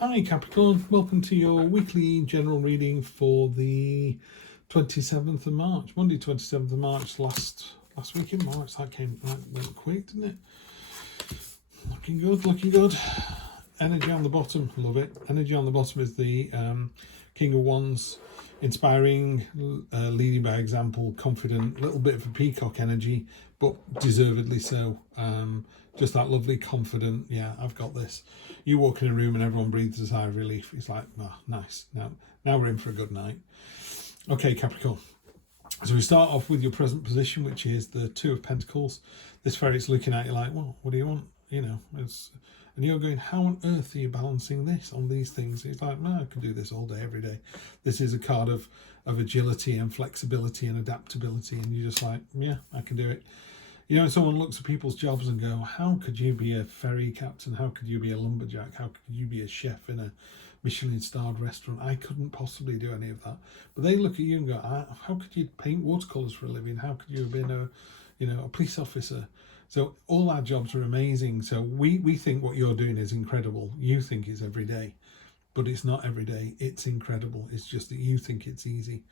Hi Capricorn, welcome to your weekly general reading for the 27th of March, Monday 27th of March, last week in March. That went quick, didn't it? Looking good, looking good. Energy on the bottom, love it. Energy on the bottom is the King of Wands, inspiring, leading by example, confident, little bit of a peacock energy, but deservedly so. Just that lovely, confident, yeah, I've got this. You walk in a room and everyone breathes a sigh of relief. It's like, oh, nice. Now we're in for a good night. Okay, Capricorn. So we start off with your present position, which is the Two of Pentacles. This fairy's looking at you like, well, what do you want? You know, and you're going, how on earth are you balancing this on these things? It's like, no, I can do this all day, every day. This is a card of agility and flexibility and adaptability. And you're just like, yeah, I can do it. You know, someone looks at people's jobs and go, how could you be a ferry captain? How could you be a lumberjack? How could you be a chef in a Michelin-starred restaurant? I couldn't possibly do any of that. But they look at you and go, how could you paint watercolours for a living? How could you have been a police officer? So all our jobs are amazing. So we think what you're doing is incredible. You think it's every day, but it's not every day. It's incredible. It's just that you think it's easy.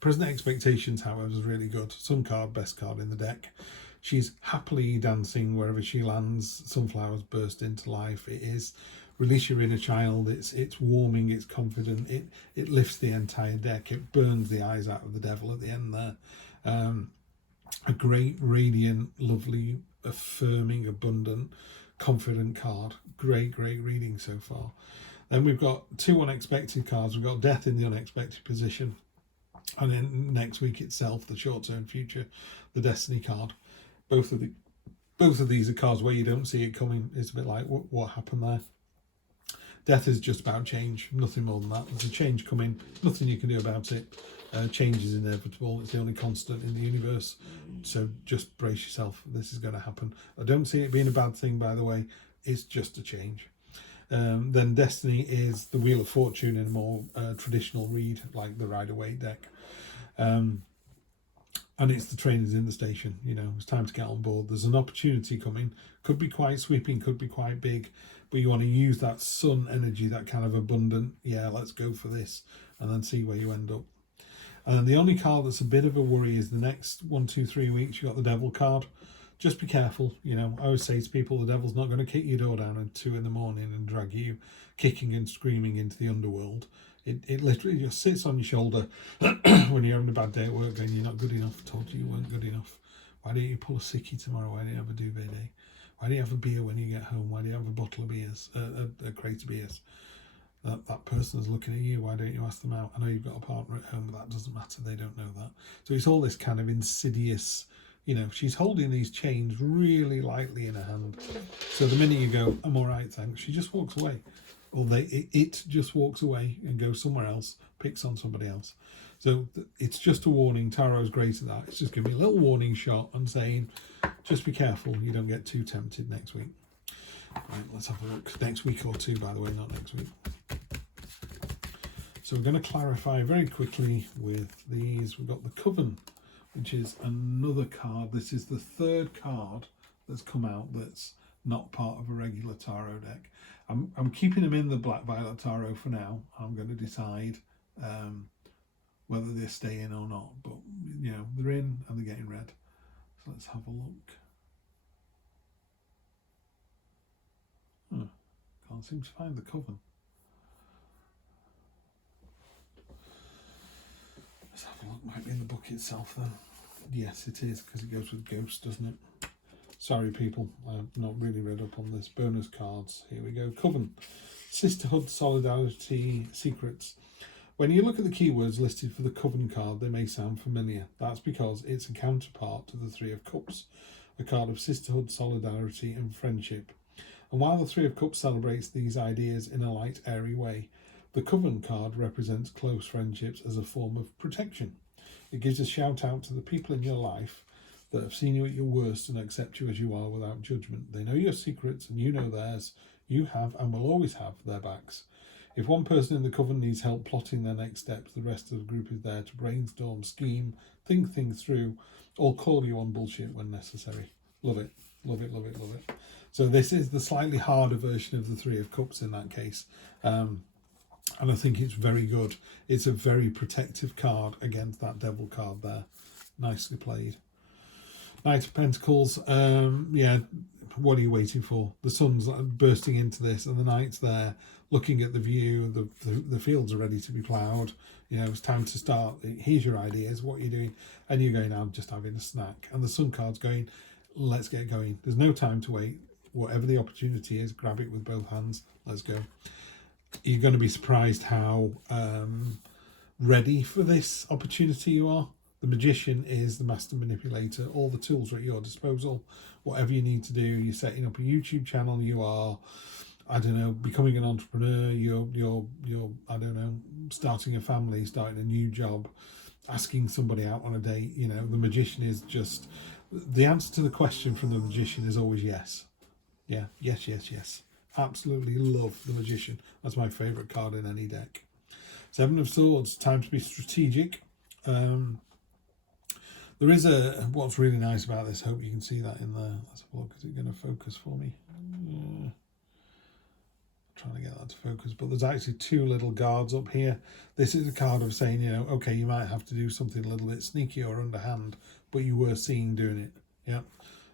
Present expectations, however, is really good. Some card, best card in the deck. She's happily dancing wherever she lands. Sunflowers burst into life. It is release your inner child. It's warming. It's confident. It lifts the entire deck. It burns the eyes out of the devil at the end there. A great, radiant, lovely, affirming, abundant, confident card. Great reading so far. Then we've got two unexpected cards. We've got death in the unexpected position. And then next week itself, the short-term future, the destiny card. Both of these are cards where you don't see it coming. It's a bit like, what happened there? Death is just about change, nothing more than that. There's a change coming, nothing you can do about it. Change is inevitable. It's the only constant in the universe. So just brace yourself. This is going to happen. I don't see it being a bad thing, by the way. It's just a change. Then destiny is the Wheel of Fortune in a more traditional read, like the Rider-Waite deck. And it's the train is in the station. You know, it's time to get on board. There's an opportunity coming. Could be quite sweeping, could be quite big, but you want to use that sun energy, that kind of abundant, yeah, let's go for this, and then see where you end up. And then the only card that's a bit of a worry is the next 1, 2, 3 weeks, you got the Devil card. Just be careful. You know, I always say to people, the devil's not going to kick your door down at 2 a.m. and drag you kicking and screaming into the underworld. It literally just sits on your shoulder when you're having a bad day at work going, you're not good enough. I told you you weren't good enough. Why don't you pull a sickie tomorrow? Why don't you have a duvet day? Why do you have a beer when you get home? Why do you have a bottle of beers, a crate of beers? That person is looking at you. Why don't you ask them out? I know you've got a partner at home, but that doesn't matter. They don't know that. So it's all this kind of insidious, you know, she's holding these chains really lightly in her hand. So the minute you go, I'm all right, thanks, she just walks away. Or it just walks away and goes somewhere else, picks on somebody else. So it's just a warning. Tarot's great at that. It's just giving me a little warning shot and saying, just be careful you don't get too tempted next week. Right, let's have a look. Next week or two, by the way, not next week. So we're going to clarify very quickly with these. We've got the Coven, which is another card. This is the third card that's come out that's not part of a regular tarot deck. I'm keeping them in the Black Violet Tarot for now. I'm going to decide whether they stay in or not. But, you know, they're in and they're getting read. So let's have a look. Can't seem to find the Coven. Let's have a look. Might be in the book itself then. Yes, it is, because it goes with ghosts, doesn't it? Sorry, people, I've not really read up on this. Bonus cards. Here we go. Coven. Sisterhood, solidarity, secrets. When you look at the keywords listed for the Coven card, they may sound familiar. That's because it's a counterpart to the Three of Cups, a card of sisterhood, solidarity, and friendship. And while the Three of Cups celebrates these ideas in a light, airy way, the Coven card represents close friendships as a form of protection. It gives a shout out to the people in your life that have seen you at your worst and accept you as you are without judgment. They know your secrets and you know theirs. You have and will always have their backs. If one person in the Coven needs help plotting their next steps, the rest of the group is there to brainstorm, scheme, think things through, or call you on bullshit when necessary. Love it, love it, love it, love it. So this is the slightly harder version of the Three of Cups in that case. And I think it's very good. It's a very protective card against that Devil card there. Nicely played. Knight of Pentacles. Yeah, what are you waiting for? The sun's bursting into this and the Knight's there looking at the view. The fields are ready to be ploughed. You know, it's time to start. Here's your ideas, what you're doing. And you're going, I'm just having a snack. And the Sun card's going, let's get going. There's no time to wait. Whatever the opportunity is, grab it with both hands. Let's go. You're going to be surprised how ready for this opportunity you are. The Magician is the master manipulator. All the tools are at your disposal. Whatever you need to do, you're setting up a YouTube channel. You are, I don't know, becoming an entrepreneur. You're I don't know, starting a family, starting a new job, asking somebody out on a date. You know, the Magician is just, the answer to the question from the Magician is always yes. Yeah, yes, yes, yes. Absolutely love the Magician. That's my favourite card in any deck. Seven of Swords, time to be strategic. There is what's really nice about this, hope you can see that in there. Let's have a look, is it going to focus for me? Trying to get that to focus, but there's actually two little guards up here. This is a card of saying, you know, okay, you might have to do something a little bit sneaky or underhand, but you were seen doing it. Yeah.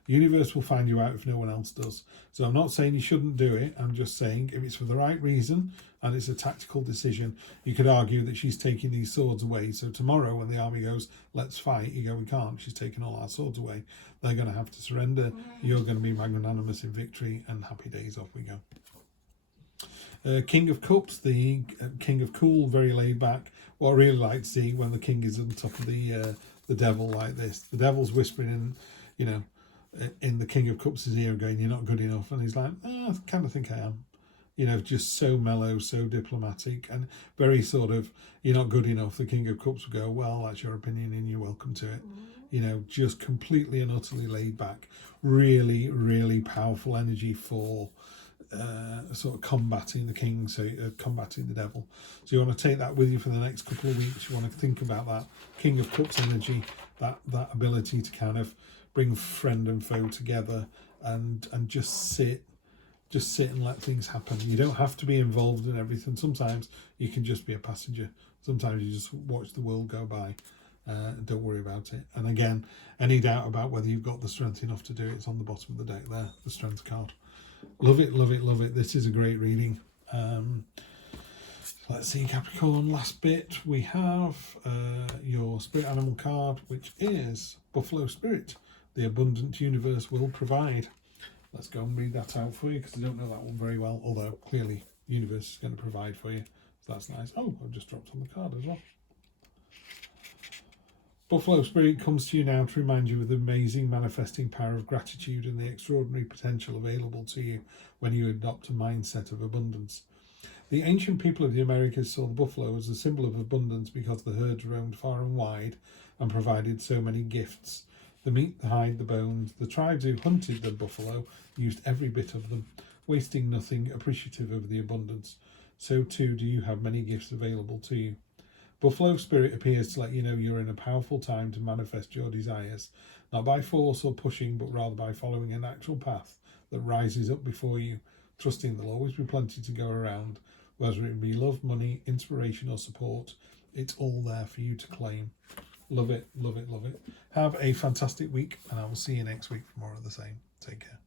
The universe will find you out if no one else does. So I'm not saying you shouldn't do it. I'm just saying if it's for the right reason and it's a tactical decision, you could argue that she's taking these swords away. So tomorrow when the army goes, let's fight, you go, we can't. She's taken all our swords away. They're going to have to surrender. You're going to be magnanimous in victory and happy days, off we go. King of Cups, the King of Cool, very laid back. What I really like to see when the King is on top of the Devil like this. The Devil's whispering in, you know, in the King of Cups' ear going, you're not good enough. And he's like, I kind of think I am. You know, just so mellow, so diplomatic, and very sort of, you're not good enough. The King of Cups will go, well, that's your opinion and you're welcome to it. You know, just completely and utterly laid back. Really, really powerful energy for sort of combating the King, so combating the Devil. So you want to take that with you for the next couple of weeks. You want to think about that King of Cups energy, that ability to kind of bring friend and foe together and just sit and let things happen. You don't have to be involved in everything. Sometimes you can just be a passenger. Sometimes you just watch the world go by. Don't worry about it. And again, any doubt about whether you've got the strength enough to do it, it's on the bottom of the deck there, the strength card. Love it, love it, love it. This is a great reading. Let's see, Capricorn, last bit. We have your spirit animal card, which is Buffalo Spirit. The abundant universe will provide. Let's go and read that out for you because I don't know that one very well, although clearly the universe is going to provide for you. So that's nice. Oh, I've just dropped on the card as well. Buffalo Spirit comes to you now to remind you of the amazing manifesting power of gratitude and the extraordinary potential available to you when you adopt a mindset of abundance. The ancient people of the Americas saw the buffalo as a symbol of abundance because the herds roamed far and wide and provided so many gifts. The meat, the hide, the bones. The tribes who hunted the buffalo used every bit of them, wasting nothing, appreciative of the abundance. So too do you have many gifts available to you. Buffalo Spirit appears to let you know you're in a powerful time to manifest your desires, not by force or pushing, but rather by following a natural path that rises up before you, trusting there'll always be plenty to go around, whether it be love, money, inspiration or support. It's all there for you to claim. Love it, love it, love it. Have a fantastic week, and I will see you next week for more of the same. Take care.